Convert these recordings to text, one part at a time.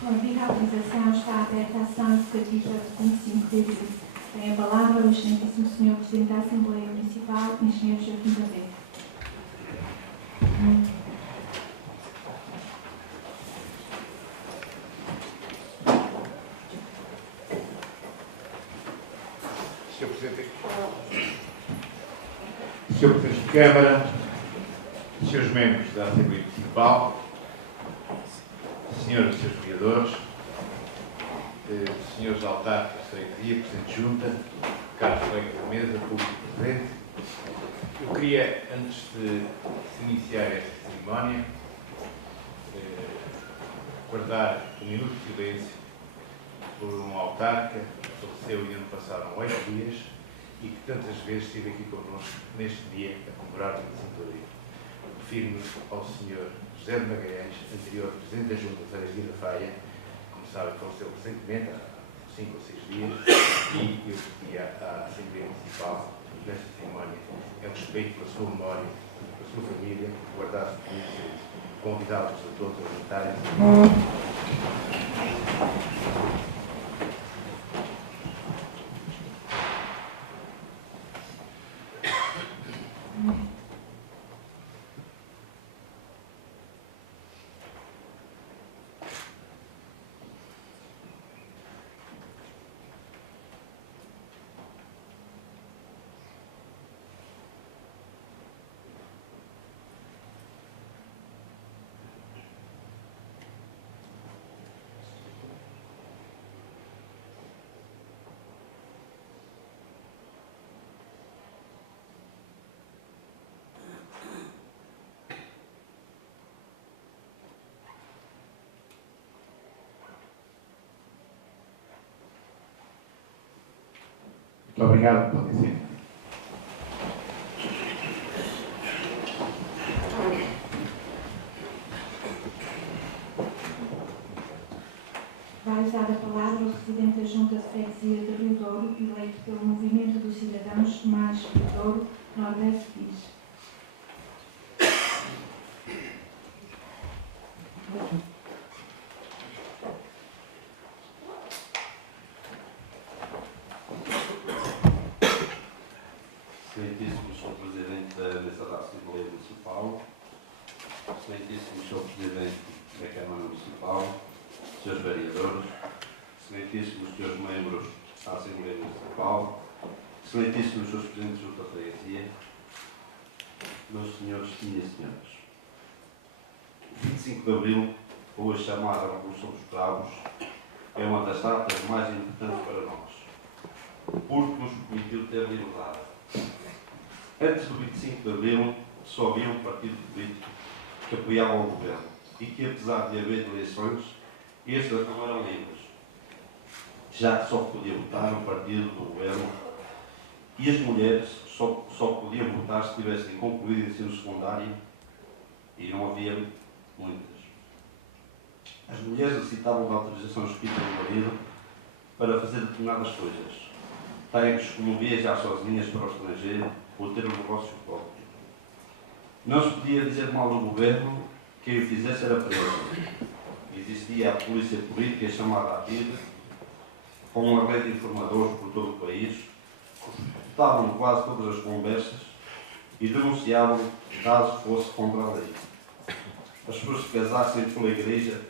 Convido à autorização, está aberta a ação educativa 25 de abril. Tem a palavra o excelentíssimo Sr. Presidente da Assembleia Municipal, Engenheiro Joaquim Barreto. Sr. Presidente de Câmara, Srs. membros da Assembleia Municipal, Srs. e Srs. vereadores, Srs. autarcas da Freguesia, Presidente de Junta, caros colegas da mesa, público presente, eu queria, antes de iniciar esta cerimónia, guardar um minuto de silêncio por um autarca que faleceu e ano passaram 8 dias e que tantas vezes esteve aqui connosco neste dia a comemorar o 25 de abril. Refiro-me ao Sr. José de Magalhães, anterior Presidente da Junta de Freguesia da Faia, como sabem, faleceu recentemente, há 5 ou 6 dias, e eu pedi à Assembleia Municipal, nesta cerimónia, em respeito pela sua memória, pela sua família, guardar-se por isso, convidá-los a todos a juntarem-se. Muito obrigado por dizer. Vai usar a palavra o Presidente da Junta de Freguesia de Rio Douro, eleito pelo Movimento dos Cidadãos Mais Rio Douro, Nordeste Pires. Excelentíssimo Sr. Presidente da Mesa da Assembleia Municipal, Excelentíssimo Sr. Presidente da Câmara Municipal, Srs. vereadores, Excelentíssimos Srs. membros da Assembleia Municipal, Excelentíssimos Srs. Presidentes da Junta de Freguesia, meus senhores e minhas senhoras. O 25 de Abril, hoje chamada Revolução dos Cravos, é uma das datas mais importantes para nós, porque nos permitiu ter liberdade. Antes do 25 de Abril, só havia um partido político que apoiava o governo e que, apesar de haver eleições, estas não eram livres, já que só podia votar o partido do governo e as mulheres só podiam votar se tivessem concluído o ensino secundário e não havia muitas. As mulheres necessitavam de autorização escrita do marido para fazer determinadas coisas, tais como viajar sozinhas para o estrangeiro ou ter um negócio próprio. Não se podia dizer mal do governo, quem o fizesse era preso. Existia a polícia política chamada ATID, com uma rede de informadores por todo o país, que escutavam quase todas as conversas e denunciavam caso fosse contra a lei. As pessoas que casassem pela igreja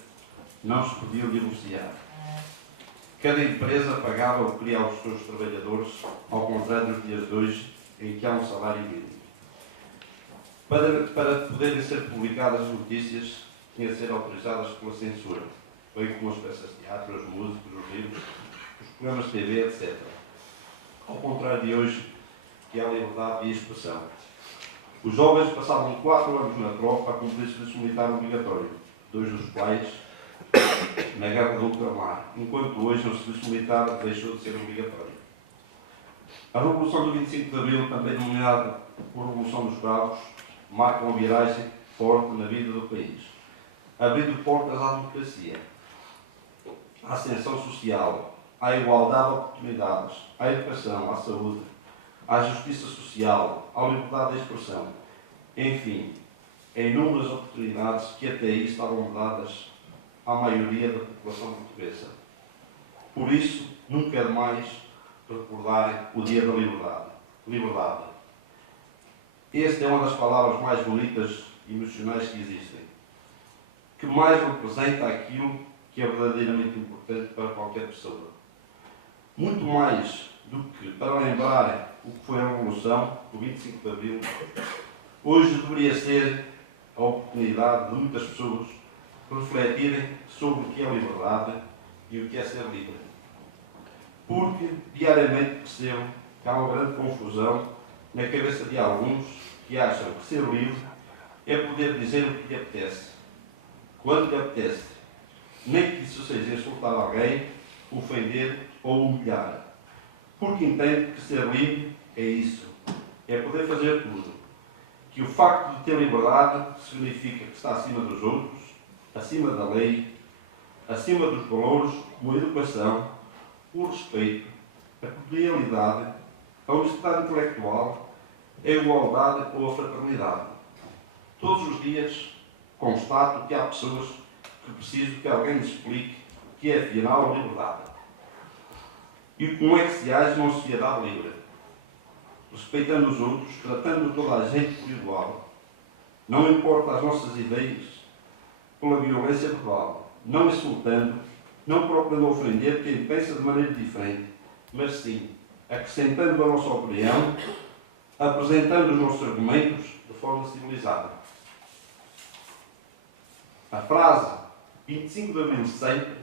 não se podiam divorciar. Cada empresa pagava o que queria aos seus trabalhadores, ao contrário dos dias de hoje, em que há um salário mínimo. Para poderem ser publicadas as notícias, tinham de ser autorizadas pela censura, bem como as peças de teatro, as músicas, os livros, os programas de TV, etc. Ao contrário de hoje, que há liberdade de expressão. Os jovens passavam 4 anos na tropa a cumprir serviço militar obrigatório, 2 dos quais na guerra do ultramar, enquanto hoje o serviço militar deixou de ser obrigatório. A Revolução do 25 de Abril, também denominada por Revolução dos Cravos, marca uma viragem forte na vida do país, abrindo portas à democracia, à ascensão social, à igualdade de oportunidades, à educação, à saúde, à justiça social, à liberdade de expressão, enfim, em inúmeras oportunidades que até aí estavam dadas à maioria da população portuguesa. Por isso, nunca é demais recordar o Dia da Liberdade. Liberdade. Esta é uma das palavras mais bonitas e emocionais que existem, que mais representa aquilo que é verdadeiramente importante para qualquer pessoa. Muito mais do que para lembrar o que foi a Revolução, o 25 de Abril, hoje deveria ser a oportunidade de muitas pessoas refletirem sobre o que é liberdade e o que é ser livre. Porque diariamente percebo que há uma grande confusão na cabeça de alguns que acham que ser livre é poder dizer o que lhe apetece, quando lhe apetece, nem que isso seja insultar alguém, ofender ou humilhar. Porque entende que ser livre é isso, é poder fazer tudo. Que o facto de ter liberdade significa que está acima dos outros, acima da lei, acima dos valores como a educação, o respeito, a cordialidade, a honestidade intelectual, a igualdade ou a fraternidade. Todos os dias constato que há pessoas que precisam que alguém lhes explique o que é afinal a liberdade. E como é que se age numa sociedade livre? Respeitando os outros, tratando toda a gente por igual. Não importa as nossas ideias pela violência verbal, não insultando, não procurando ofender quem pensa de maneira diferente, mas sim acrescentando a nossa opinião, apresentando os nossos argumentos de forma civilizada. A frase 25 de Abril sempre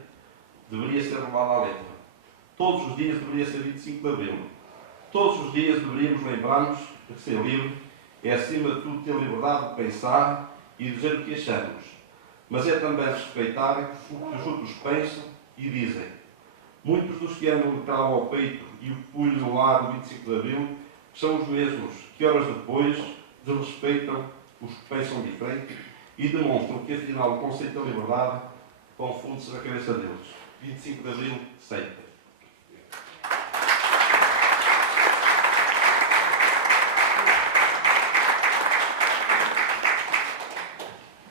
deveria ser levada à letra. Todos os dias deveria ser 25 de Abril. Todos os dias deveríamos lembrar-nos de que ser livre é, acima de tudo, ter liberdade de pensar e dizer o que achamos. Mas é também respeitar o que os outros pensam e dizem. Muitos dos que andam de cravo ao peito e o punho no ar do 25 de Abril são os mesmos que, horas depois, desrespeitam os que pensam diferente e demonstram que, afinal, o conceito da liberdade confunde-se na cabeça deles. 25 de Abril, sempre.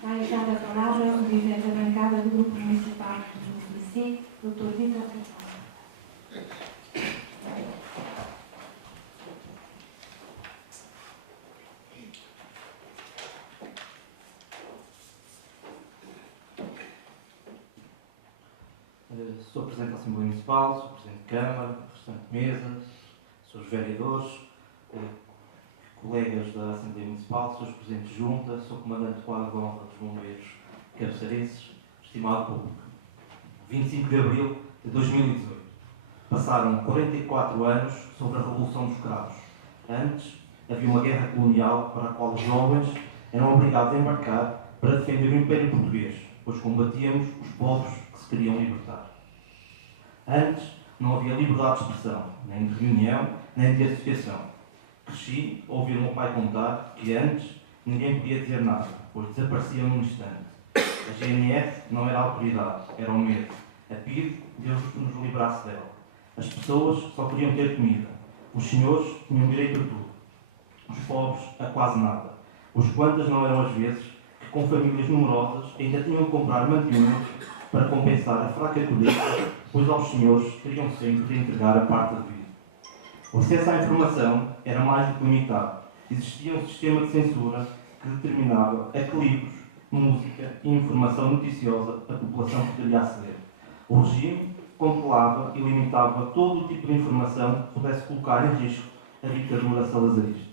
Vai dar a palavra o presidente da bancada do Grupo Municipal do DC, Dr. Vítor Caetano. Sou Presidente da Assembleia Municipal, sou Presidente de Câmara, restante mesa, sou os vereadores, colegas da Assembleia Municipal, sou os Presidentes de Junta, sou Comandante do Quadro de Honra dos Bombeiros Cabeçarenses, estimado público. 25 de Abril de 2018. Passaram 44 anos sobre a Revolução dos Cravos. Antes, havia uma guerra colonial para a qual os jovens eram obrigados a embarcar para defender o Império Português, pois combatíamos os povos que se queriam libertar. Antes, não havia liberdade de expressão, nem de reunião, nem de associação. Cresci a ouvir o meu pai contar que antes ninguém podia dizer nada, pois desapareciam num instante. A GNR não era a autoridade, era o medo. A PIDE, Deus nos livrasse dela. As pessoas só queriam ter comida. Os senhores tinham direito a tudo. Os pobres a quase nada. Os quantas não eram as vezes que, com famílias numerosas, ainda tinham de comprar mantimentos para compensar a fraca colheita, pois aos senhores teriam sempre de entregar a parte de vida. O acesso à informação era mais do que limitado. Existia um sistema de censura que determinava a que livros, música e informação noticiosa a população poderia aceder. O regime controlava e limitava todo o tipo de informação que pudesse colocar em risco a ditadura salazarista.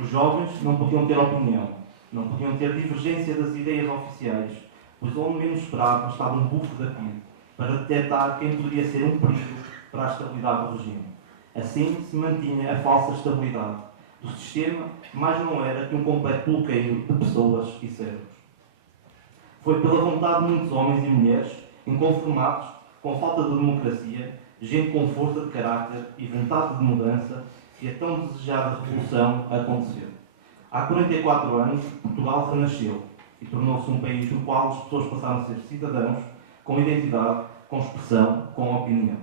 Os jovens não podiam ter opinião, não podiam ter divergência das ideias oficiais, pois onde menos esperava estava um bufo da PIDE para detectar quem poderia ser um perigo para a estabilidade do regime. Assim se mantinha a falsa estabilidade do sistema, mas não era que um completo bloqueio de pessoas e cérebros. Foi pela vontade de muitos homens e mulheres inconformados, com falta de democracia, gente com força de caráter e vontade de mudança, que a tão desejada revolução aconteceu. Há 44 anos, Portugal renasceu e tornou-se um país no qual as pessoas passaram a ser cidadãos com identidade, com expressão, com opinião.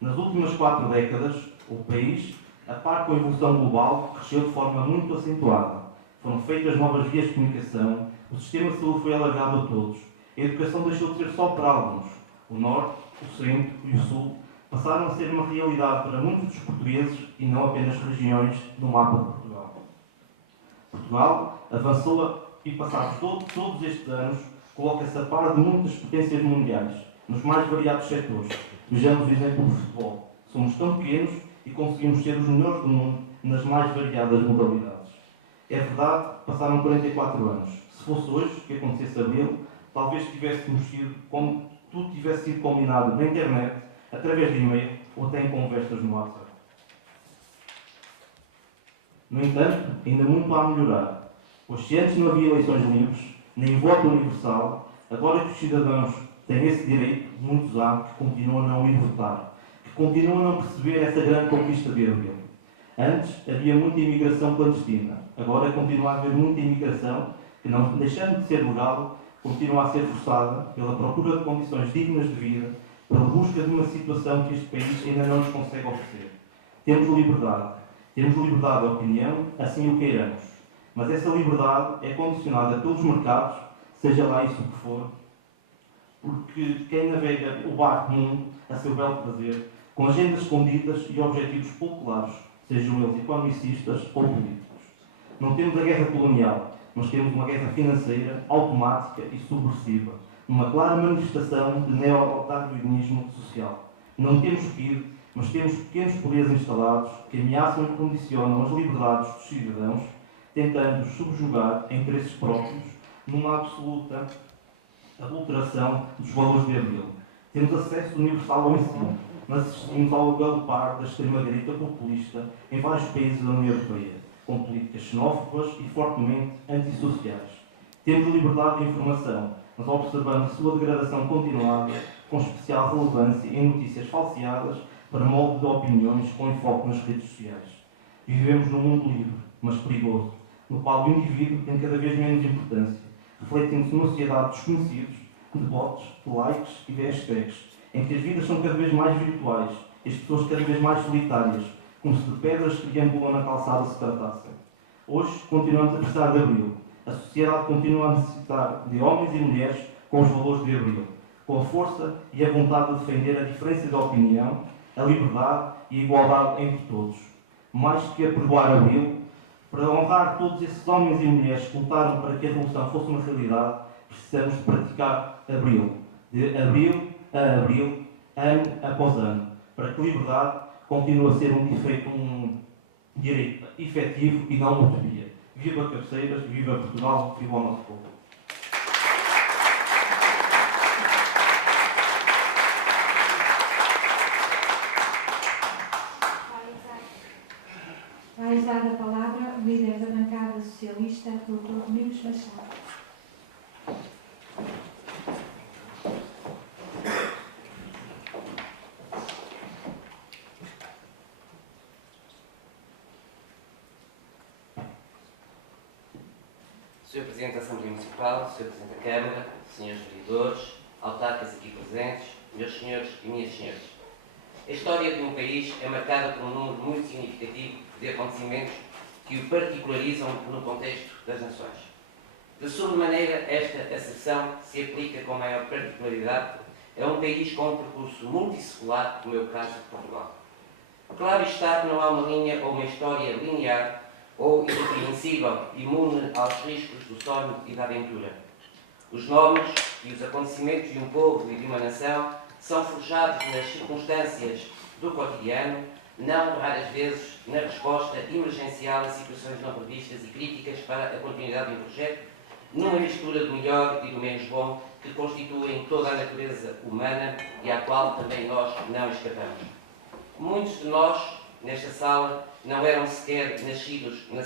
Nas últimas 4 décadas, o país, a par com a evolução global, cresceu de forma muito acentuada. foram feitas novas vias de comunicação, o sistema de saúde foi alargado a todos, a educação deixou de ser só para alguns. O Norte, o Centro e o Sul passaram a ser uma realidade para muitos dos portugueses e não apenas regiões no mapa de Portugal. Portugal avançou e, passados todos estes anos, coloca-se a par de muitas potências mundiais, nos mais variados setores. Vejamos o exemplo do futebol. Somos tão pequenos e conseguimos ser os melhores do mundo nas mais variadas modalidades. É verdade, passaram 44 anos. Se fosse hoje que acontecesse abril, talvez tivéssemos sido, como tudo tivesse sido combinado na internet, através de e-mail ou até em conversas no WhatsApp. No entanto, ainda muito há a melhorar, pois se antes não havia eleições livres, nem voto universal, agora que os cidadãos têm esse direito, muitos há que continuam a não ir votar, que continuam a não perceber essa grande conquista de abril. Antes havia muita imigração clandestina, agora continua a haver muita imigração que, não deixando de ser legal, continua a ser forçada pela procura de condições dignas de vida, pela busca de uma situação que este país ainda não nos consegue oferecer. Temos liberdade de opinião, assim o queiramos, mas essa liberdade é condicionada pelos mercados, seja lá isso o que for, porque quem navega o barco mundo a seu belo prazer, com agendas escondidas e objetivos pouco claros, sejam eles economicistas ou políticos. Não temos a guerra colonial, mas temos uma guerra financeira, automática e subversiva, uma clara manifestação de neo-darwinismo social. Não temos PIB, mas temos pequenos poderes instalados que ameaçam e condicionam as liberdades dos cidadãos, tentando subjugar a interesses próprios numa absoluta adulteração dos valores de abril. Temos acesso universal ao ensino, mas assistimos ao galopar da extrema-direita populista em vários países da União Europeia, com políticas xenófobas e fortemente antissociais. Temos liberdade de informação, mas observamos a sua degradação continuada, com especial relevância em notícias falseadas para molde de opiniões com enfoque nas redes sociais. Vivemos num mundo livre, mas perigoso, no qual o indivíduo tem cada vez menos importância, refletindo-se numa sociedade de desconhecidos, de bots, de likes e de hashtags, em que as vidas são cada vez mais virtuais e as pessoas cada vez mais solitárias, como se de pedras que deambulam na calçada se tratassem. Hoje continuamos a precisar de abril. A sociedade continua a necessitar de homens e mulheres com os valores de abril, com a força e a vontade de defender a diferença de opinião, a liberdade e a igualdade entre todos. Mais que apregoar abril, para honrar todos esses homens e mulheres que lutaram para que a revolução fosse uma realidade, precisamos de praticar abril. De abril a abril, ano após ano, para que a liberdade continue a ser um direito efetivo e não uma utopia. Viva Cabeceiras, viva Portugal, viva o nosso povo. Vai usar a palavra o líder da bancada socialista, Dr. Domingos Machado. Sr. Presidente da Assembleia Municipal, Sr. Presidente da Câmara, Srs. Vereadores, autarcas aqui presentes, meus senhores e minhas senhoras. A história de um país é marcada por um número muito significativo de acontecimentos que o particularizam no contexto das nações. De sobremaneira, esta asserção se aplica com maior particularidade a um país com um percurso multissecular, como é o caso de Portugal. Claro está que não há uma linha ou uma história linear ou irrepreensível, imune aos riscos do sonho e da aventura. Os nomes e os acontecimentos de um povo e de uma nação são forjados nas circunstâncias do cotidiano, não raras vezes na resposta emergencial a situações não previstas e críticas para a continuidade de um projeto, numa mistura do melhor e do menos bom que constituem toda a natureza humana e à qual também nós não escapamos. Muitos de nós, nesta sala, não eram sequer nascidos na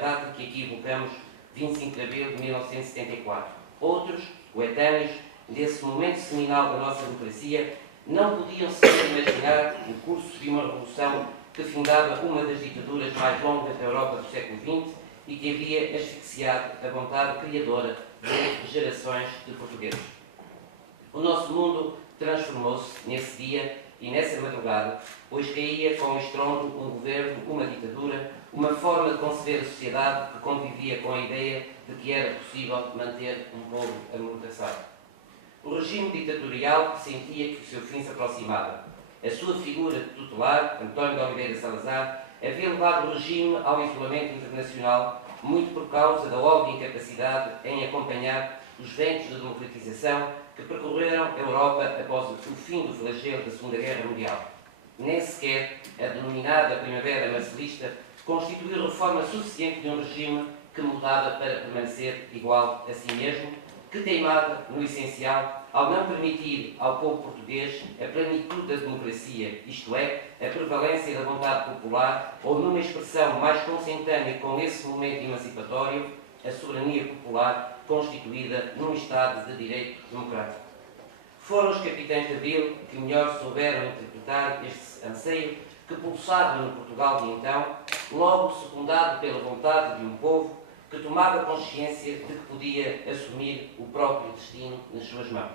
data que aqui evocamos, 25 de abril de 1974. Outros, coetâneos desse momento seminal da nossa democracia, não podiam sequer imaginar o curso de uma revolução que findava uma das ditaduras mais longas da Europa do século XX e que havia asfixiado a vontade criadora de gerações de portugueses. O nosso mundo transformou-se nesse dia e nessa madrugada, pois caía com estrondo um governo, uma ditadura, uma forma de conceber a sociedade que convivia com a ideia de que era possível manter um povo amordaçado. O regime ditatorial sentia que o seu fim se aproximava. A sua figura tutelar, António de Oliveira Salazar, havia levado o regime ao isolamento internacional, muito por causa da óbvia incapacidade em acompanhar os ventos de democratização que percorreram a Europa após o fim do flagelo da Segunda Guerra Mundial. Nem sequer a denominada Primavera Marcelista constituiu reforma suficiente de um regime que mudava para permanecer igual a si mesmo, que teimava no essencial ao não permitir ao povo português a plenitude da democracia, isto é, a prevalência da vontade popular, ou numa expressão mais consentânea com esse momento emancipatório, a soberania popular constituída num Estado de direito democrático. Foram os capitães de Abril que melhor souberam interpretar este anseio que pulsava no Portugal de então, logo secundado pela vontade de um povo que tomava consciência de que podia assumir o próprio destino nas suas mãos.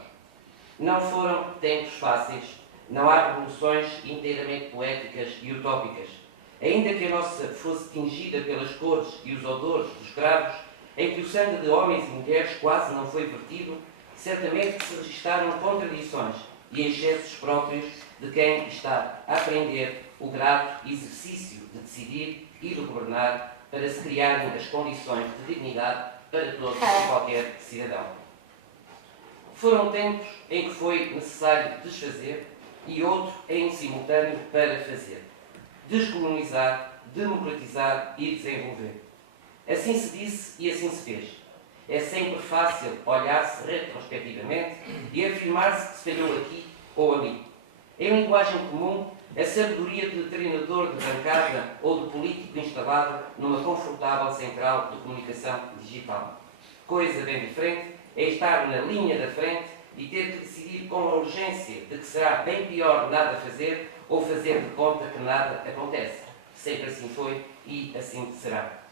Não foram tempos fáceis, não há revoluções inteiramente poéticas e utópicas. Ainda que a nossa fosse tingida pelas cores e os odores dos escravos, em que o sangue de homens e mulheres quase não foi vertido, certamente que se registaram contradições e excessos próprios de quem está a aprender o grato exercício de decidir e de governar para se criarem as condições de dignidade para todo e qualquer cidadão. Foram tempos em que foi necessário desfazer e outro em simultâneo para fazer. Descolonizar, democratizar e desenvolver. Assim se disse e assim se fez. É sempre fácil olhar-se retrospectivamente e afirmar-se que se falhou aqui ou ali. Em linguagem comum, a sabedoria de treinador de bancada ou de político instalado numa confortável central de comunicação digital. Coisa bem diferente é estar na linha da frente e ter que decidir com a urgência de que será bem pior nada fazer ou fazer de conta que nada acontece. Sempre assim foi e assim será.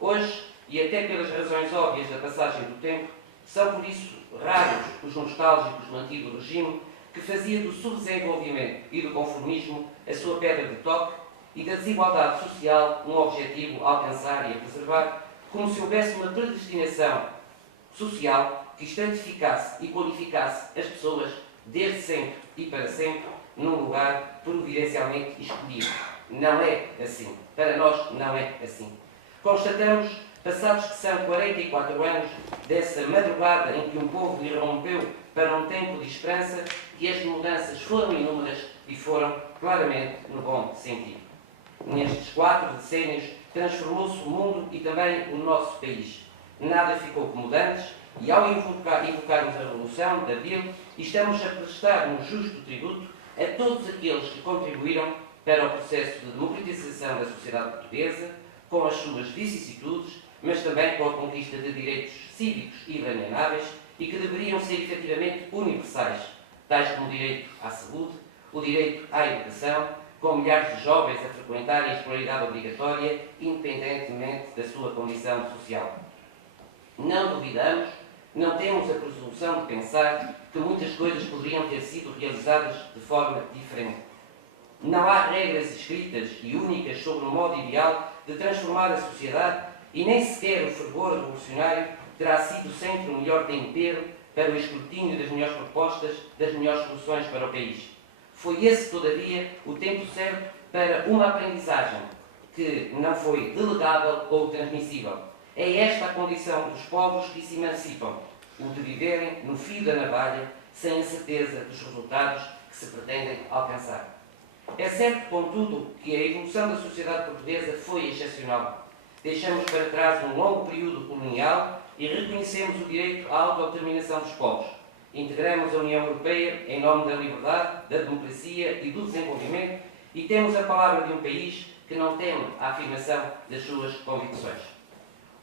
Hoje, e até pelas razões óbvias da passagem do tempo, são por isso raros os nostálgicos do antigo regime que fazia do subdesenvolvimento e do conformismo a sua pedra de toque e da desigualdade social um objetivo a alcançar e a preservar, como se houvesse uma predestinação social que estratificasse e qualificasse as pessoas desde sempre e para sempre num lugar providencialmente escolhido. Não é assim. Para nós não é assim. Constatamos, passados que são 44 anos, dessa madrugada em que um povo irrompeu para um tempo de esperança, que as mudanças foram inúmeras e foram claramente no bom sentido. Nestes 4 decênios transformou-se o mundo e também o nosso país. Nada ficou como antes e ao invocarmos a Revolução de Abril, estamos a prestar um justo tributo a todos aqueles que contribuíram para o processo de democratização da sociedade portuguesa, com as suas vicissitudes, mas também com a conquista de direitos cívicos irrenunciáveis e que deveriam ser efetivamente universais, tais como o direito à saúde, o direito à educação, com milhares de jovens a frequentarem a escolaridade obrigatória, independentemente da sua condição social. Não duvidamos, não temos a presunção de pensar que muitas coisas poderiam ter sido realizadas de forma diferente. Não há regras escritas e únicas sobre o modo ideal de transformar a sociedade e nem sequer o fervor revolucionário terá sido sempre o melhor tempero para o escrutínio das melhores propostas, das melhores soluções para o país. Foi esse, todavia, o tempo certo para uma aprendizagem que não foi delegável ou transmissível. É esta a condição dos povos que se emancipam, o de viverem no fio da navalha, sem a certeza dos resultados que se pretendem alcançar. É certo, contudo, que a evolução da sociedade portuguesa foi excepcional. Deixamos para trás um longo período colonial e reconhecemos o direito à autodeterminação dos povos. Integramos a União Europeia em nome da liberdade, da democracia e do desenvolvimento e temos a palavra de um país que não teme a afirmação das suas convicções.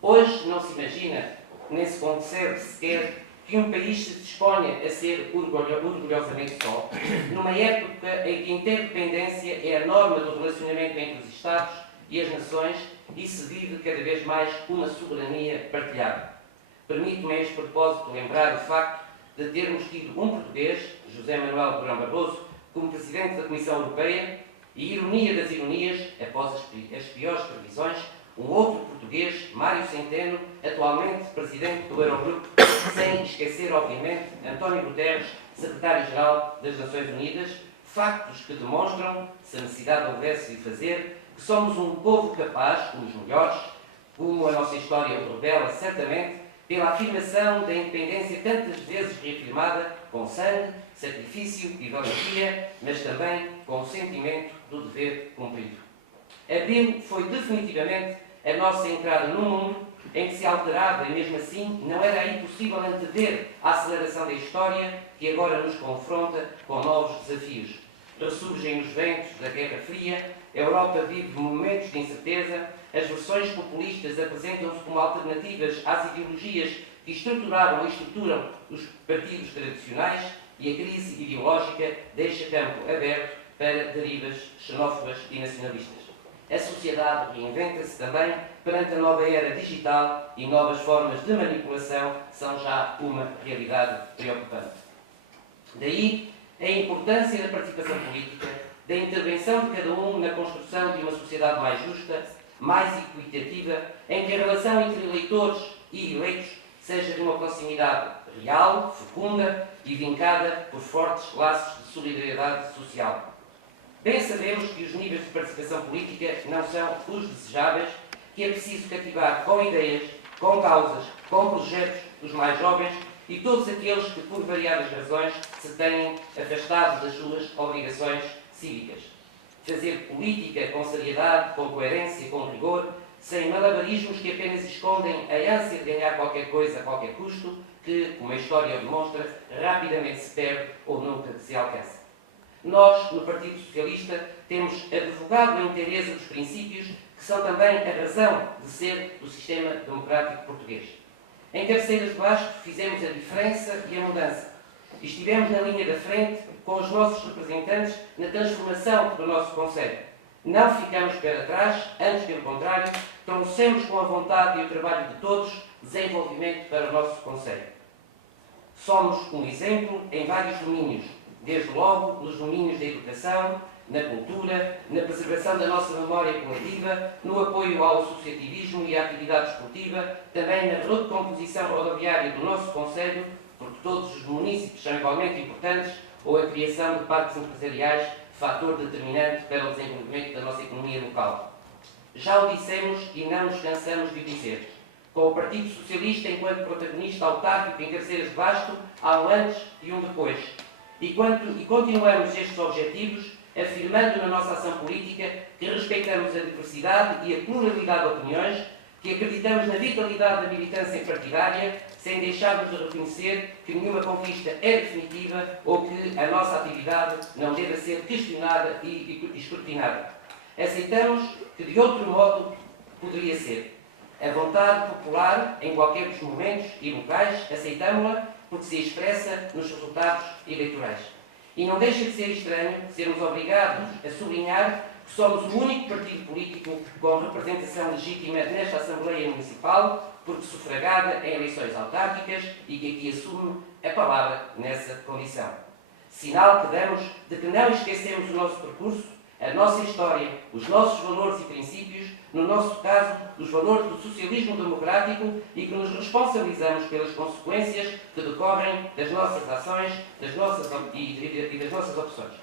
Hoje não se imagina, nem se concebe sequer, que um país se disponha a ser orgulhosamente só, numa época em que a interdependência é a norma do relacionamento entre os Estados e as nações e se vive cada vez mais uma soberania partilhada. Permito-me a este propósito lembrar o facto de termos tido um português, José Manuel Durão Barroso, como Presidente da Comissão Europeia, E ironia das ironias, após as piores previsões, um outro português, Mário Centeno, atualmente presidente do Eurogrupo, sem esquecer, obviamente, António Guterres, secretário-geral das Nações Unidas, factos que demonstram, se a necessidade houvesse de fazer, que somos um povo capaz, os melhores, como a nossa história o revela certamente, pela afirmação da independência tantas vezes reafirmada com sangue, sacrifício e valentia, mas também com o sentimento do dever cumprido. Abril foi definitivamente a nossa entrada num mundo em que se alterava e mesmo assim não era impossível antever a aceleração da história que agora nos confronta com novos desafios. Ressurgem os ventos da Guerra Fria, a Europa vive momentos de incerteza, as versões populistas apresentam-se como alternativas às ideologias que estruturaram e estruturam os partidos tradicionais e a crise ideológica deixa campo aberto para derivas xenófobas e nacionalistas. A sociedade reinventa-se também perante a nova era digital e novas formas de manipulação são já uma realidade preocupante. Daí a importância da participação política, da intervenção de cada um na construção de uma sociedade mais justa, mais equitativa, em que a relação entre eleitores e eleitos seja de uma proximidade real, fecunda e vincada por fortes laços de solidariedade social. Bem sabemos que os níveis de participação política não são os desejáveis, que é preciso cativar com ideias, com causas, com projetos os mais jovens e todos aqueles que, por variadas razões, se têm afastado das suas obrigações cívicas. Fazer política com seriedade, com coerência, com rigor, sem malabarismos que apenas escondem a ânsia de ganhar qualquer coisa a qualquer custo, que, como a história o demonstra, rapidamente se perde ou nunca se alcança. Nós, no Partido Socialista, temos advogado a inteireza dos princípios que são também a razão de ser do sistema democrático português. Em Cabeceiras de Basto fizemos a diferença e a mudança. E estivemos na linha da frente com os nossos representantes na transformação do nosso Conselho. Não ficamos para trás, antes pelo contrário, trouxemos com a vontade e o trabalho de todos desenvolvimento para o nosso Conselho. Somos um exemplo em vários domínios, desde logo nos domínios da educação, na cultura, na preservação da nossa memória coletiva, no apoio ao associativismo e à atividade esportiva, também na recomposição rodoviária do nosso Conselho, porque todos os municípios são igualmente importantes, ou a criação de parques empresariais, fator determinante para o desenvolvimento da nossa economia local. Já o dissemos e não nos cansamos de dizer. Com o Partido Socialista enquanto protagonista autárquico em Cabeceiras de Basto, há um antes e um depois. E continuamos estes objetivos afirmando na nossa ação política que respeitamos a diversidade e a pluralidade de opiniões, que acreditamos na vitalidade da militância partidária, sem deixarmos de reconhecer que nenhuma conquista é definitiva ou que a nossa atividade não deve ser questionada e escrutinada. Aceitamos que de outro modo poderia ser. A vontade popular, em qualquer dos momentos e locais, aceitamos-la porque se expressa nos resultados eleitorais. E não deixa de ser estranho sermos obrigados a sublinhar que somos o único partido político com representação legítima nesta Assembleia Municipal, porque sufragada em eleições autárquicas e que aqui assume a palavra nessa condição. Sinal que damos de que não esquecemos o nosso percurso, a nossa história, os nossos valores e princípios, no nosso caso, os valores do socialismo democrático e que nos responsabilizamos pelas consequências que decorrem das nossas ações e das nossas opções.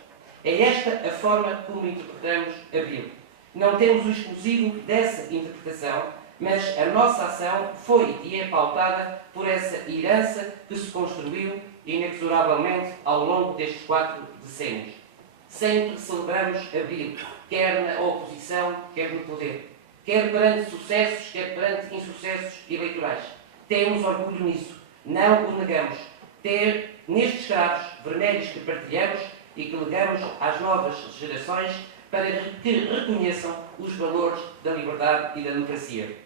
É esta a forma como interpretamos Abril. Não temos o exclusivo dessa interpretação, mas a nossa ação foi e é pautada por essa herança que se construiu inexoravelmente ao longo destes 4 decênios. Sempre celebramos Abril, quer na oposição, quer no poder, quer perante sucessos, quer perante insucessos eleitorais. Temos orgulho nisso, não o negamos. Nestes cravos vermelhos que partilhamos e que legamos às novas gerações para que reconheçam os valores da liberdade e da democracia.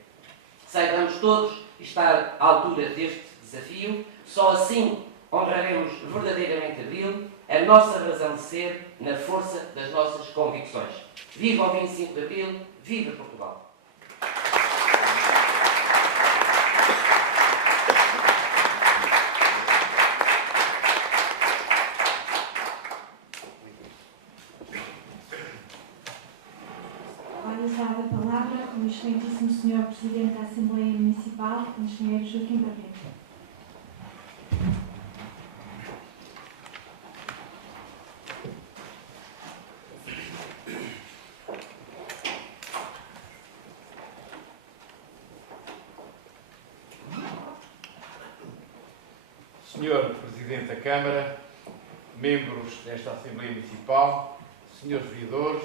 Saibamos todos estar à altura deste desafio, só assim honraremos verdadeiramente Abril, a nossa razão de ser, na força das nossas convicções. Viva o 25 de Abril, viva Portugal! Presidente da Assembleia Municipal, Engenheiro Joaquim Barreto. Senhor Presidente da Câmara, membros desta Assembleia Municipal, senhores vereadores,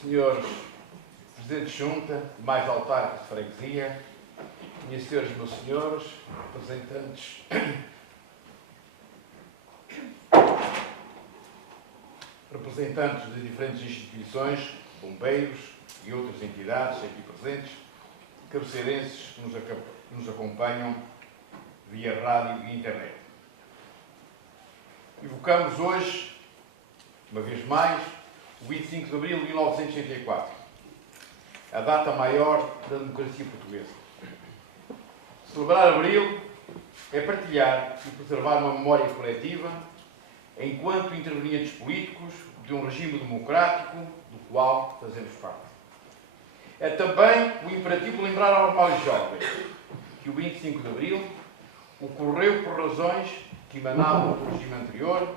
senhores Presidentes de Junta, mais autarcas de freguesia, minhas senhoras e meus senhores, representantes de diferentes instituições, bombeiros e outras entidades aqui presentes, cabeceirenses que nos acompanham via rádio e internet. Evocamos hoje, uma vez mais, o 25 de abril de 1984, a data maior da democracia portuguesa. Celebrar abril é partilhar e preservar uma memória coletiva enquanto intervenientes políticos de um regime democrático do qual fazemos parte. É também o imperativo lembrar aos mais jovens que o 25 de abril ocorreu por razões que emanavam do regime anterior,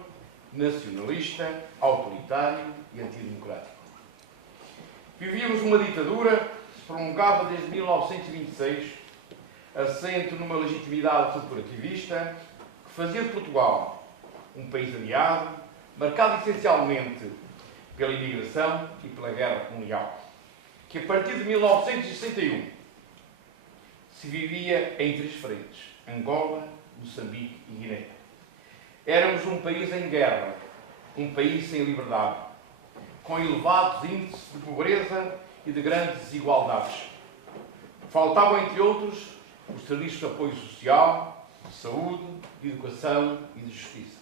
nacionalista, autoritário e antidemocrático. Vivíamos uma ditadura que se prolongava desde 1926, assente numa legitimidade corporativista que fazia de Portugal um país aliado, marcado essencialmente pela imigração e pela guerra colonial, que a partir de 1961 se vivia em três frentes: Angola, Moçambique e Guiné. Éramos um país em guerra, um país sem liberdade, com elevados índices de pobreza e de grandes desigualdades. Faltavam, entre outros, os serviços de apoio social, de saúde, de educação e de justiça.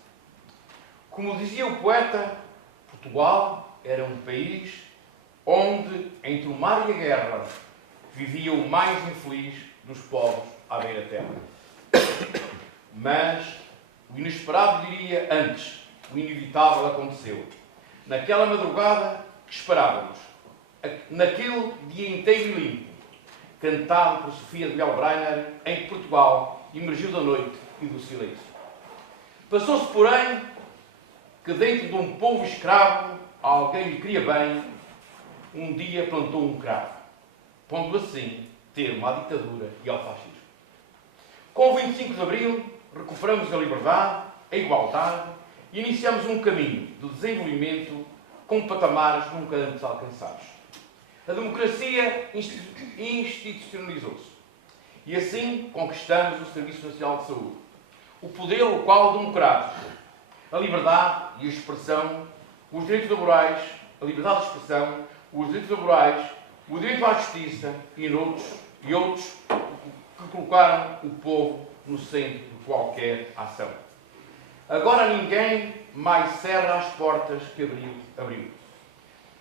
Como dizia o poeta, Portugal era um país onde, entre o mar e a guerra, vivia o mais infeliz dos povos à beira-terra. Mas o inesperado diria antes, o inevitável aconteceu. Naquela madrugada que esperávamos, naquele dia inteiro e limpo, cantado por Sofia de Belbrenner, em que Portugal emergiu da noite e do silêncio. Passou-se, porém, que dentro de um povo escravo, alguém lhe queria bem, um dia plantou um cravo, pondo assim termo à ditadura e ao fascismo. Com o 25 de Abril, recuperamos a liberdade, a igualdade e iniciamos um caminho de desenvolvimento com patamares nunca antes alcançados. A democracia institucionalizou-se e assim conquistamos o Serviço Nacional de Saúde, o poder local democrático, a liberdade e a expressão, os direitos laborais, a liberdade de expressão, os direitos laborais, o direito à justiça e outros que colocaram o povo no centro de qualquer ação. Agora ninguém mais cerra as portas que abriu.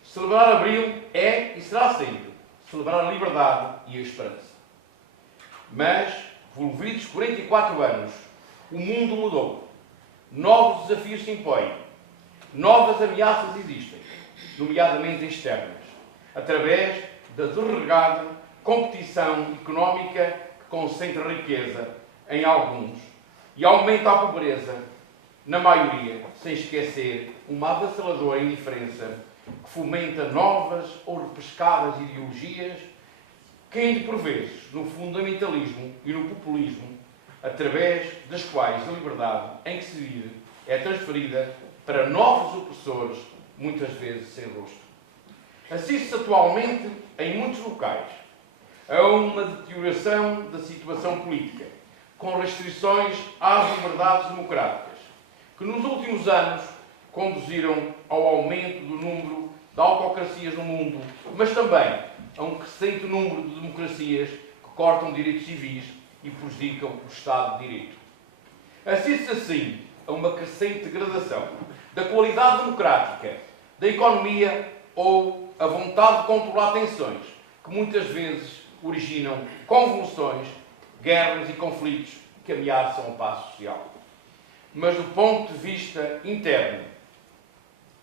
Celebrar abril é e será sempre celebrar a liberdade e a esperança. Mas, volvidos 44 anos, o mundo mudou. Novos desafios se impõem. Novas ameaças existem, nomeadamente externas, através da desregada competição económica que concentra riqueza em alguns e aumenta a pobreza na maioria, sem esquecer uma avassaladora indiferença que fomenta novas ou repescadas ideologias que ainda por vezes no fundamentalismo e no populismo, através das quais a liberdade em que se vive é transferida para novos opressores, muitas vezes sem rosto. Assiste-se atualmente, em muitos locais, a uma deterioração da situação política, com restrições às liberdades democráticas, que nos últimos anos conduziram ao aumento do número de autocracias no mundo, mas também a um crescente número de democracias que cortam direitos civis e prejudicam o Estado de Direito. Assiste-se assim a uma crescente degradação da qualidade democrática, da economia ou a vontade de controlar tensões, que muitas vezes originam convulsões, guerras e conflitos que ameaçam a paz social. Mas do ponto de vista interno,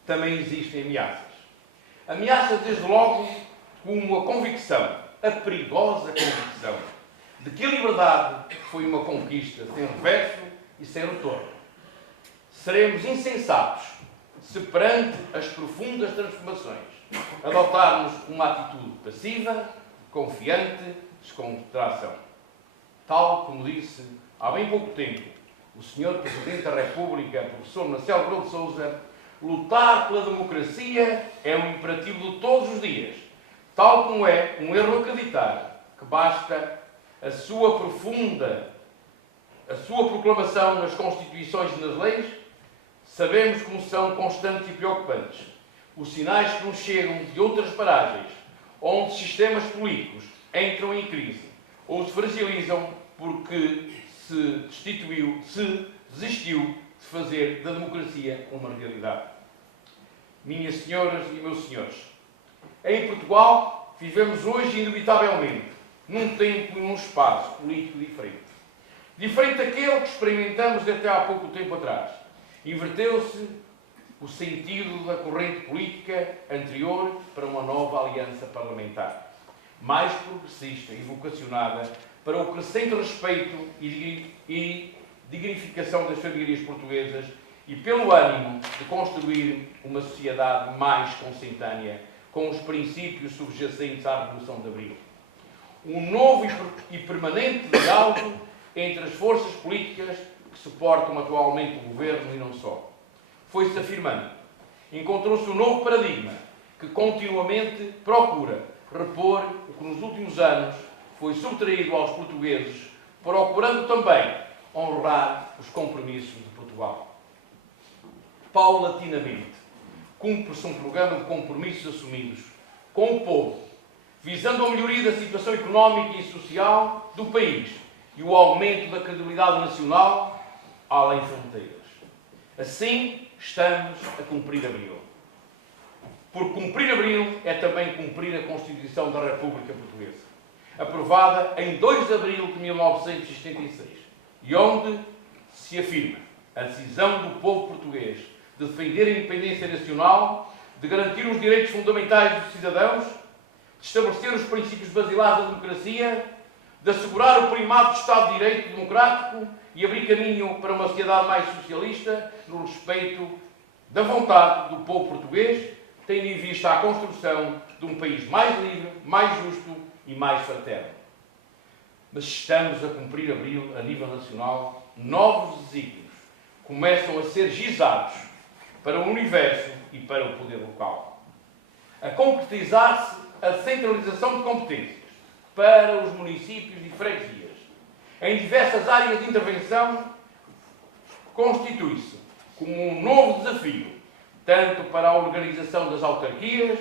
também existem ameaças. Ameaças, desde logo, como a convicção a perigosa convicção de que a liberdade foi uma conquista sem reverso e sem retorno. Seremos insensatos se, perante as profundas transformações, adotarmos uma atitude passiva, confiante, descontração. Tal como disse há bem pouco tempo o Sr. Presidente da República, professor Marcelo Rebelo de Sousa, lutar pela democracia é um imperativo de todos os dias, tal como é um erro acreditar que basta a sua proclamação nas Constituições e nas leis. Sabemos como são constantes e preocupantes os sinais que nos chegam de outras paragens, onde sistemas políticos entram em crise ou se fragilizam porque se desistiu de fazer da democracia uma realidade. Minhas senhoras e meus senhores, em Portugal vivemos hoje, inevitavelmente, num tempo e num espaço político diferente. Diferente daquele que experimentamos até há pouco tempo atrás. Inverteu-se o sentido da corrente política anterior para uma nova aliança parlamentar, mais progressista e vocacionada para o crescente respeito e dignificação das famílias portuguesas e pelo ânimo de construir uma sociedade mais consentânea com os princípios subjacentes à Revolução de Abril. Um novo e permanente diálogo entre as forças políticas que suportam atualmente o governo e não só. Foi-se afirmando. Encontrou-se um novo paradigma que continuamente procura repor o que nos últimos anos foi subtraído aos portugueses, procurando também honrar os compromissos de Portugal. Paulatinamente, cumpre-se um programa de compromissos assumidos com o povo, visando a melhoria da situação económica e social do país e o aumento da credibilidade nacional além fronteiras. Assim, estamos a cumprir Abril. Por cumprir Abril é também cumprir a Constituição da República Portuguesa, aprovada em 2 de abril de 1976, e onde se afirma a decisão do povo português de defender a independência nacional, de garantir os direitos fundamentais dos cidadãos, de estabelecer os princípios basilares da democracia, de assegurar o primado do Estado de Direito democrático e abrir caminho para uma sociedade mais socialista, no respeito da vontade do povo português, tendo em vista a construção de um país mais livre, mais justo e mais fraterno. Mas estamos a cumprir Abril a nível nacional, novos desígnios começam a ser gizados para o universo e para o poder local. A concretizar-se a centralização de competências para os municípios e freguesias em diversas áreas de intervenção constitui-se como um novo desafio, tanto para a organização das autarquias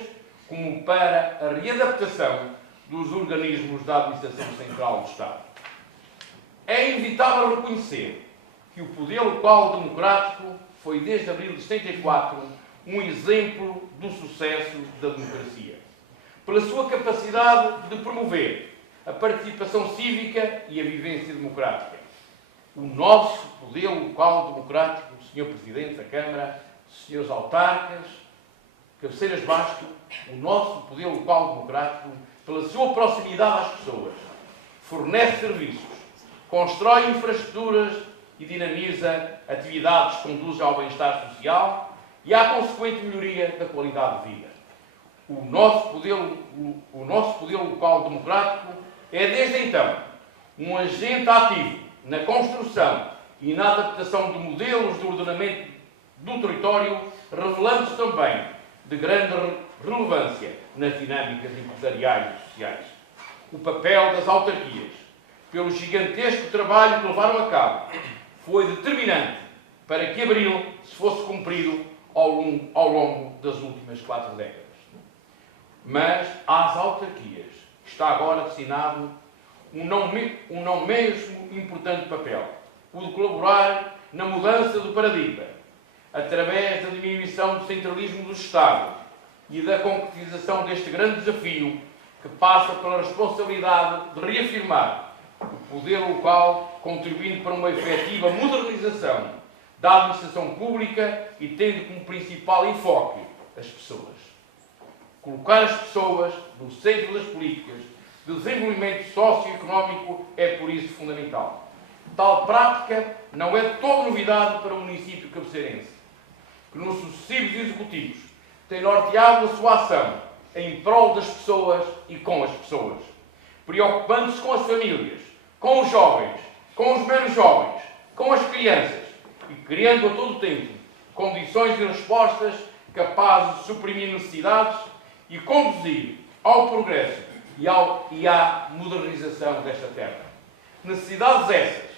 como para a readaptação dos organismos da Administração Central do Estado. É inevitável reconhecer que o poder local democrático foi, desde abril de 74, um exemplo do sucesso da democracia, pela sua capacidade de promover a participação cívica e a vivência democrática. O nosso poder local democrático, Sr. Presidente da Câmara, Srs. autarcas, cabeceiras basto, o nosso poder local democrático, pela sua proximidade às pessoas, fornece serviços, constrói infraestruturas e dinamiza atividades que conduzem ao bem-estar social e à consequente melhoria da qualidade de vida. O nosso poder local democrático é, desde então, um agente ativo na construção e na adaptação de modelos de ordenamento do território, revelando-se também de grande relevância nas dinâmicas empresariais e sociais. O papel das autarquias, pelo gigantesco trabalho que levaram a cabo, foi determinante para que Abril se fosse cumprido ao longo das últimas 4 décadas. Mas às autarquias está agora destinado um não mesmo importante papel, o de colaborar na mudança do paradigma, através da diminuição do centralismo do Estado e da concretização deste grande desafio que passa pela responsabilidade de reafirmar o poder local, contribuindo para uma efetiva modernização da administração pública e tendo como principal enfoque as pessoas. Colocar as pessoas no centro das políticas de desenvolvimento socioeconómico é, por isso, fundamental. Tal prática não é de toda novidade para o município cabeceirense, que nos sucessivos executivos tem norteado a sua ação em prol das pessoas e com as pessoas, preocupando-se com as famílias, com os jovens, com os menos jovens, com as crianças e criando a todo o tempo condições e respostas capazes de suprimir necessidades e conduzir ao progresso e à modernização desta terra. Necessidades essas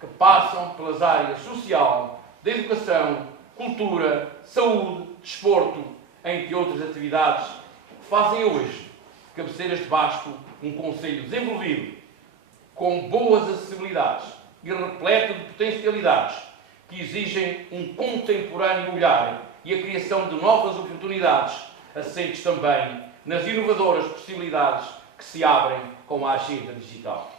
que passam pelas áreas social, da educação, cultura, saúde, desporto, entre outras atividades que fazem hoje Cabeceiras de Basto um concelho desenvolvido, com boas acessibilidades e repleto de potencialidades que exigem um contemporâneo olhar e a criação de novas oportunidades, assentes também nas inovadoras possibilidades que se abrem com a agenda digital.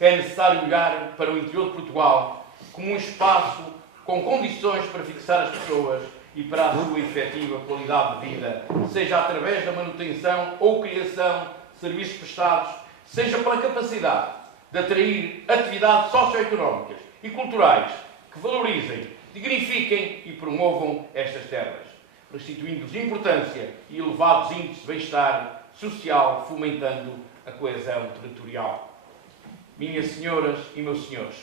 É necessário olhar para o interior de Portugal como um espaço com condições para fixar as pessoas e para a sua efetiva qualidade de vida, seja através da manutenção ou criação de serviços prestados, seja pela capacidade de atrair atividades socioeconómicas e culturais que valorizem, dignifiquem e promovam estas terras, restituindo-lhes importância e elevados índices de bem-estar social, fomentando a coesão territorial. Minhas senhoras e meus senhores,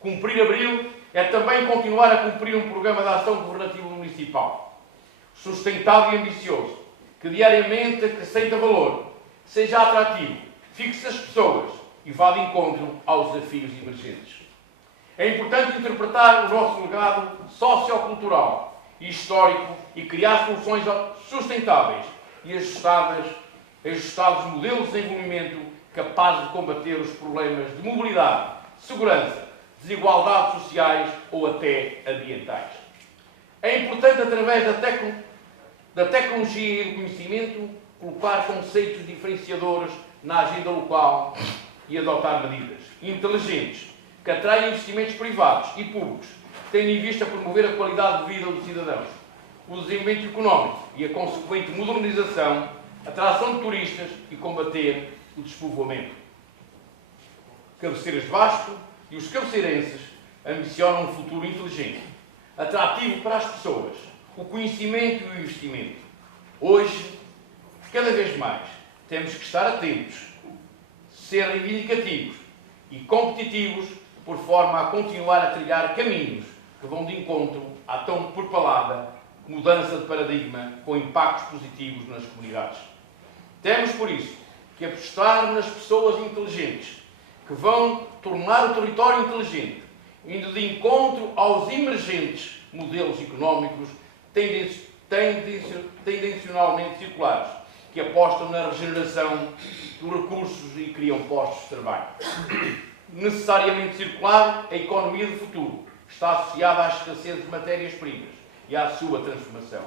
cumprir Abril é também continuar a cumprir um programa de ação governativa municipal, sustentável e ambicioso, que diariamente acrescenta valor, seja atrativo, fixe as pessoas e vá de encontro aos desafios emergentes. É importante interpretar o nosso legado sociocultural e histórico e criar soluções sustentáveis e ajustados modelos de desenvolvimento capazes de combater os problemas de mobilidade, segurança, desigualdades sociais ou até ambientais. É importante, através da tecnologia e do conhecimento, colocar conceitos diferenciadores na agenda local e adotar medidas inteligentes que atraem investimentos privados e públicos, tendo em vista promover a qualidade de vida dos cidadãos, o desenvolvimento económico e a consequente modernização, a atração de turistas e combater o despovoamento. Cabeceiras de Basto e os cabeceirenses ambicionam um futuro inteligente, atrativo para as pessoas, o conhecimento e o investimento. Hoje, cada vez mais, temos que estar atentos, ser reivindicativos e competitivos, por forma a continuar a trilhar caminhos que vão de encontro à tão propalada mudança de paradigma com impactos positivos nas comunidades. Temos, por isso, que apostar nas pessoas inteligentes, que vão tornar o território inteligente, indo de encontro aos emergentes modelos económicos tendencionalmente circulares, que apostam na regeneração dos recursos e criam postos de trabalho. Necessariamente circular, a economia do futuro está associada à escassez de matérias-primas e à sua transformação.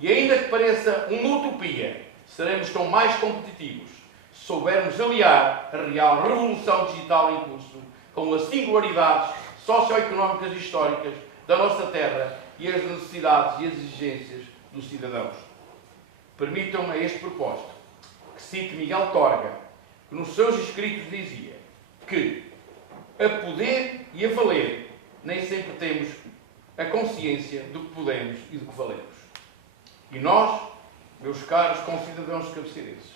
E ainda que pareça uma utopia, seremos tão mais competitivos se soubermos aliar a real revolução digital em curso com as singularidades socioeconómicas e históricas da nossa terra e as necessidades e as exigências dos cidadãos. Permitam-me a este propósito que cite Miguel Torga, que nos seus escritos dizia que a poder e a valer nem sempre temos a consciência do que podemos e do que valemos. E nós, meus caros concidadãos cabeceirenses,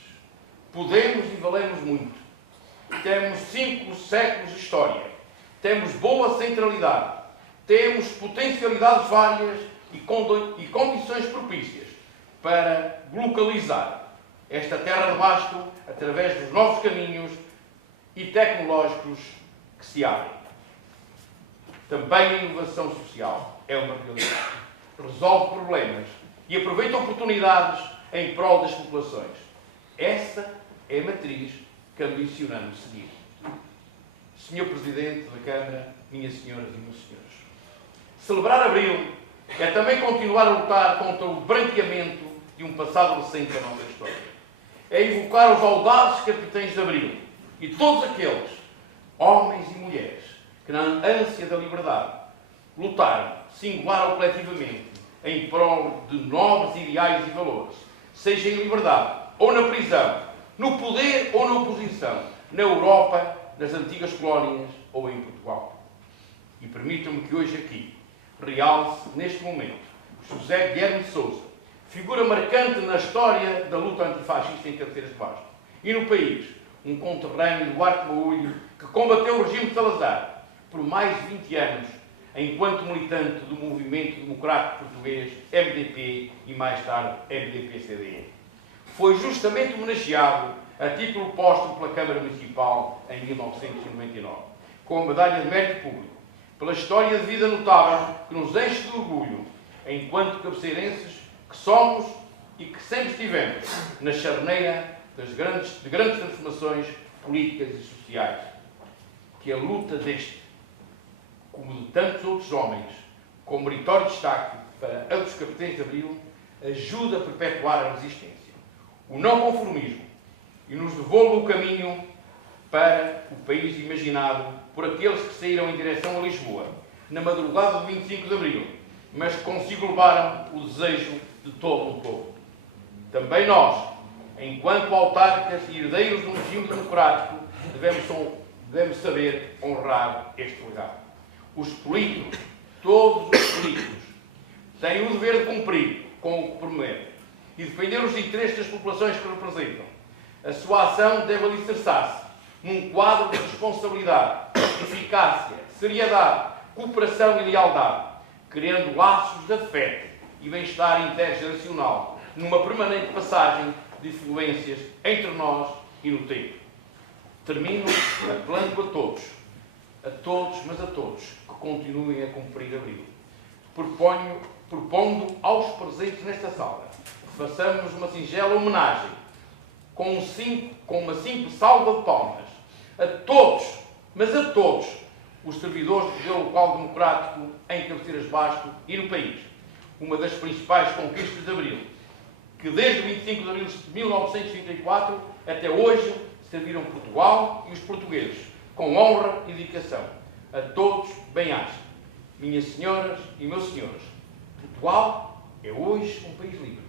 podemos e valemos muito. Temos 5 séculos de história, temos boa centralidade, temos potencialidades várias e condições propícias para localizar esta terra de Basto através dos novos caminhos e tecnológicos que se abrem. Também a inovação social é uma realidade. Resolve problemas e aproveita oportunidades em prol das populações. Essa é a matriz que ambicionamos seguir. Senhor Presidente da Câmara, minhas senhoras e meus senhores, celebrar Abril é também continuar a lutar contra o branqueamento de um passado recente da nossa história. É evocar os audazes capitães de Abril e todos aqueles homens e mulheres que, na ânsia da liberdade, lutaram, singular ou coletivamente, em prol de nobres ideais e valores, seja em liberdade ou na prisão, no poder ou na oposição, na Europa, nas antigas colónias ou em Portugal. E permitam-me que hoje aqui realce, neste momento, José Guilherme de Sousa, figura marcante na história da luta antifascista em Cabeceiras de Basto. E no país, um conterrâneo do Duarte Baúlho que combateu o regime de Salazar por mais de 20 anos, enquanto militante do Movimento Democrático Português, MDP, e mais tarde MDP-CDE. Foi justamente homenageado a título póstumo pela Câmara Municipal em 1999, com a Medalha de Mérito Público, pela história de vida notável que nos enche de orgulho, enquanto cabeceirenses que somos e que sempre estivemos na charneira de grandes transformações políticas e sociais. Que a luta deste, como de tantos outros homens, com meritório destaque para a dos capitães de Abril, ajuda a perpetuar a resistência, o não conformismo, e nos devolve o caminho para o país imaginado por aqueles que saíram em direção a Lisboa, na madrugada do 25 de Abril, mas que consigo levaram o desejo de todo um povo. Também nós, enquanto autarcas e herdeiros de um regime democrático, devemos saber honrar este legado. Os políticos, todos os políticos, têm o dever de cumprir com o que prometem e defender os interesses das populações que representam. A sua ação deve alicerçar-se num quadro de responsabilidade, eficácia, seriedade, cooperação e lealdade, criando laços de afeto e bem-estar intergeracional, numa permanente passagem de influências entre nós e no tempo. Termino apelando a todos, mas a todos, que continuem a cumprir Abril. Propondo aos presentes nesta sala que façamos uma singela homenagem, com uma simples salva de palmas, a todos, mas a todos, os servidores do poder local democrático em Cabeceiras de Basto e no país. Uma das principais conquistas de Abril, que desde o 25 de Abril de 1934 até hoje serviram Portugal e os portugueses, com honra e dedicação. A todos, bem-aja. Minhas senhoras e meus senhores, Portugal é hoje um país livre.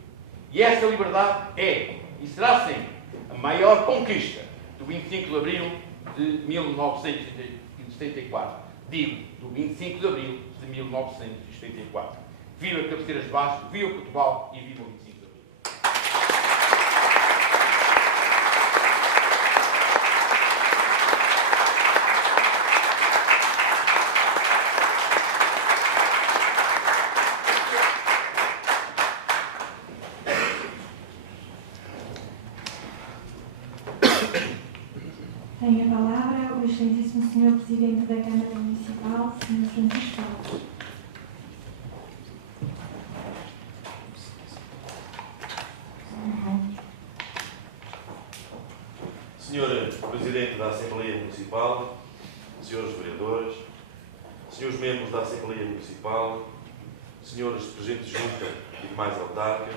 E essa liberdade é, e será sempre, a maior conquista do 25 de Abril de 1974. Digo, do 25 de Abril de 1974. Viva Cabeceiras de Basto, viva Portugal e viva o 25 de Abril. Tem a palavra o excelentíssimo Sr. Presidente da Câmara Municipal, Sr. Francisco Alves. Senhor Presidente da Assembleia Municipal, senhores vereadores, senhores membros da Assembleia Municipal, senhores Presidentes de Junta e demais autarcas,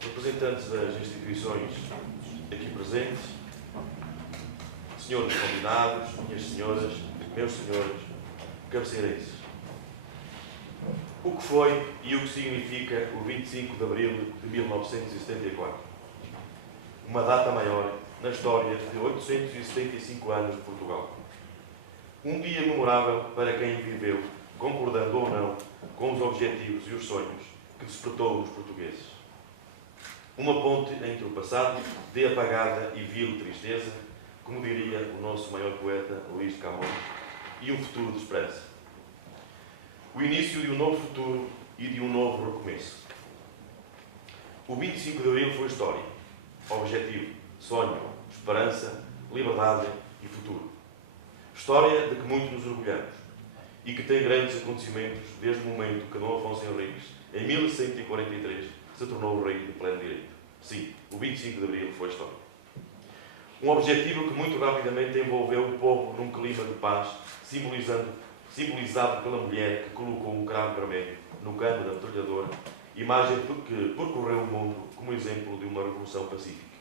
representantes das instituições aqui presentes, senhores convidados, minhas senhoras, meus senhores, cabeceirenses. O que foi e o que significa o 25 de Abril de 1974? Uma data maior na história de 875 anos de Portugal. Um dia memorável para quem viveu, concordando ou não com os objetivos e os sonhos que despertou nos portugueses. Uma ponte entre o passado de apagada e vil tristeza, como diria o nosso maior poeta Luís de Camões, e um futuro de esperança. O início de um novo futuro e de um novo recomeço. O 25 de Abril foi história, objetivo, sonho, esperança, liberdade e futuro. História de que muito nos orgulhamos e que tem grandes acontecimentos desde o momento que Dom Afonso Henriques, em 1143, se tornou o rei de pleno direito. Sim, o 25 de Abril foi história. Um objetivo que muito rapidamente envolveu o povo num clima de paz, simbolizado pela mulher que colocou um cravo vermelho no canto da metralhadora, imagem que percorreu o mundo como exemplo de uma revolução pacífica.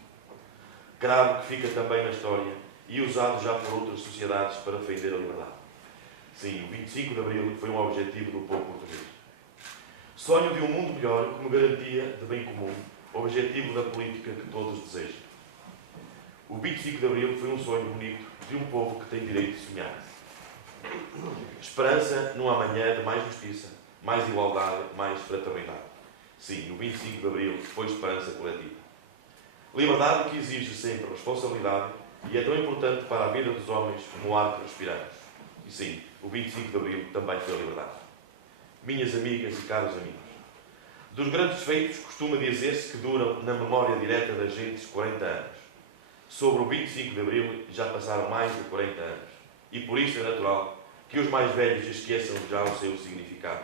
Cravo que fica também na história e usado já por outras sociedades para defender a liberdade. Sim, o 25 de Abril foi um objetivo do povo português. Sonho de um mundo melhor como garantia de bem comum, objetivo da política que todos desejam. O 25 de Abril foi um sonho bonito de um povo que tem direito de sonhar. Esperança num amanhã de mais justiça, mais igualdade, mais fraternidade. Sim, o 25 de Abril foi esperança coletiva. Liberdade que exige sempre responsabilidade e é tão importante para a vida dos homens como o ar que respiramos. E sim, o 25 de Abril também foi a liberdade. Minhas amigas e caros amigos, dos grandes feitos costuma dizer-se que duram na memória direta das gentes 40 anos. Sobre o 25 de Abril já passaram mais de 40 anos. E por isso é natural que os mais velhos esqueçam já o seu significado.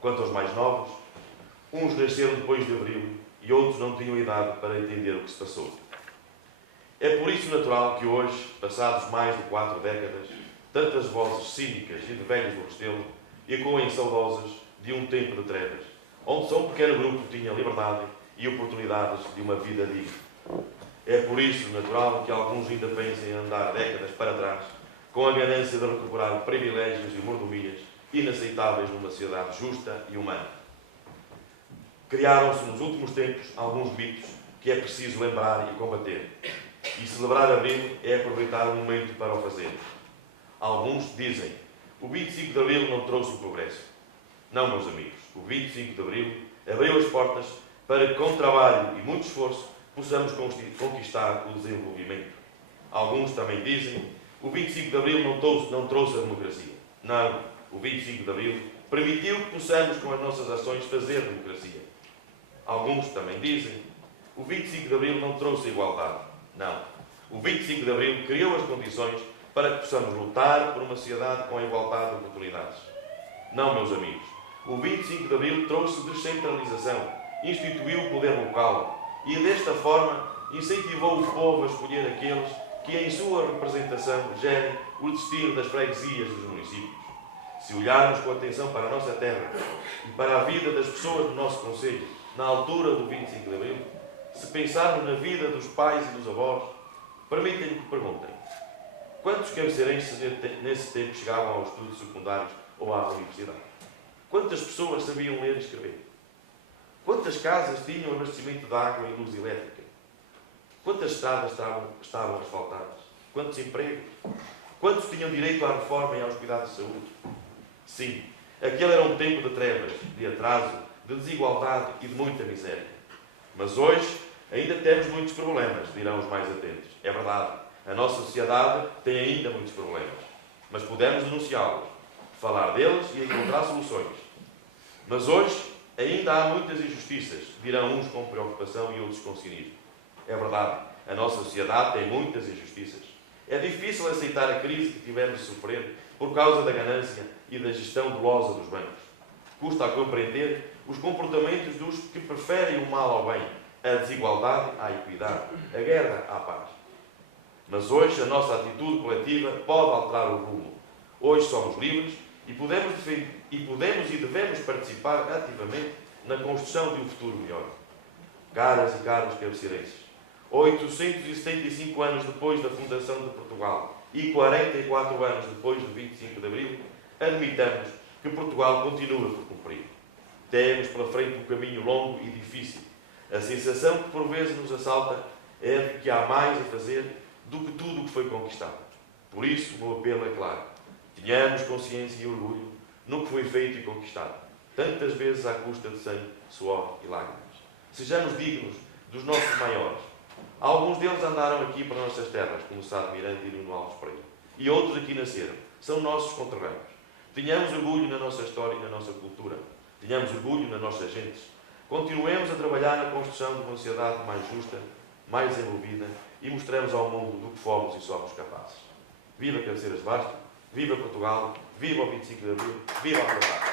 Quanto aos mais novos, uns nasceram depois de Abril e outros não tinham idade para entender o que se passou. É por isso natural que hoje, passados mais de 4 décadas, tantas vozes cínicas e de velhos do Restelo ecoem saudosas de um tempo de trevas, onde só um pequeno grupo tinha liberdade e oportunidades de uma vida digna. É por isso natural que alguns ainda pensem em andar décadas para trás, com a ganância de recuperar privilégios e mordomias inaceitáveis numa sociedade justa e humana. Criaram-se nos últimos tempos alguns mitos que é preciso lembrar e combater. E celebrar Abril é aproveitar o momento para o fazer. Alguns dizem, o 25 de Abril não trouxe o progresso. Não, meus amigos, o 25 de Abril abriu as portas para que, com trabalho e muito esforço, possamos conquistar o desenvolvimento. Alguns também dizem, o 25 de Abril não trouxe a democracia. Não, o 25 de Abril permitiu que possamos, com as nossas ações, fazer democracia. Alguns também dizem, o 25 de Abril não trouxe a igualdade. Não, o 25 de Abril criou as condições para que possamos lutar por uma sociedade com a igualdade de oportunidades. Não, meus amigos, o 25 de Abril trouxe descentralização, instituiu o poder local e, desta forma, incentivou o povo a escolher aqueles que, em sua representação, gerem o destino das freguesias dos municípios. Se olharmos com atenção para a nossa terra e para a vida das pessoas do nosso concelho, na altura do 25 de Abril, se pensarmos na vida dos pais e dos avós, permitem-me que perguntem, quantos cabeceirenses nesse tempo chegavam aos estudos secundários ou à universidade? Quantas pessoas sabiam ler e escrever? Quantas casas tinham abastecimento de água e luz elétrica? Quantas estradas estavam asfaltadas? Quantos empregos? Quantos tinham direito à reforma e aos cuidados de saúde? Sim, aquele era um tempo de trevas, de atraso, de desigualdade e de muita miséria. Mas hoje ainda temos muitos problemas, dirão os mais atentos. É verdade, a nossa sociedade tem ainda muitos problemas, mas podemos denunciá-los, falar deles e encontrar soluções. Mas hoje ainda há muitas injustiças, dirão uns com preocupação e outros com cinismo. É verdade, a nossa sociedade tem muitas injustiças. É difícil aceitar a crise que tivemos de sofrer por causa da ganância e da gestão dolosa dos bancos. Custa a compreender os comportamentos dos que preferem o mal ao bem, a desigualdade à equidade, a guerra à paz. Mas hoje a nossa atitude coletiva pode alterar o rumo. Hoje somos livres e podemos e devemos participar ativamente na construção de um futuro melhor. Caras e caros cabeceirenses, 875 anos depois da fundação de Portugal e 44 anos depois do 25 de Abril, admitamos que Portugal continua por cumprir. Temos pela frente um caminho longo e difícil. A sensação que por vezes nos assalta é de que há mais a fazer do que tudo o que foi conquistado. Por isso, o meu apelo é claro. Tenhamos consciência e orgulho no que foi feito e conquistado, tantas vezes à custa de sangue, suor e lágrimas. Sejamos dignos dos nossos maiores. Alguns deles andaram aqui para nossas terras, como Sá de Miranda e Nuno Alves Pereira. E outros aqui nasceram. São nossos conterrâneos. Tenhamos orgulho na nossa história e na nossa cultura. Tenhamos orgulho nas nossas gentes. Continuemos a trabalhar na construção de uma sociedade mais justa, mais desenvolvida e mostremos ao mundo do que fomos e somos capazes. Viva Cabeceiras de Basto, viva Portugal, viva o 25 de Abril, viva a liberdade!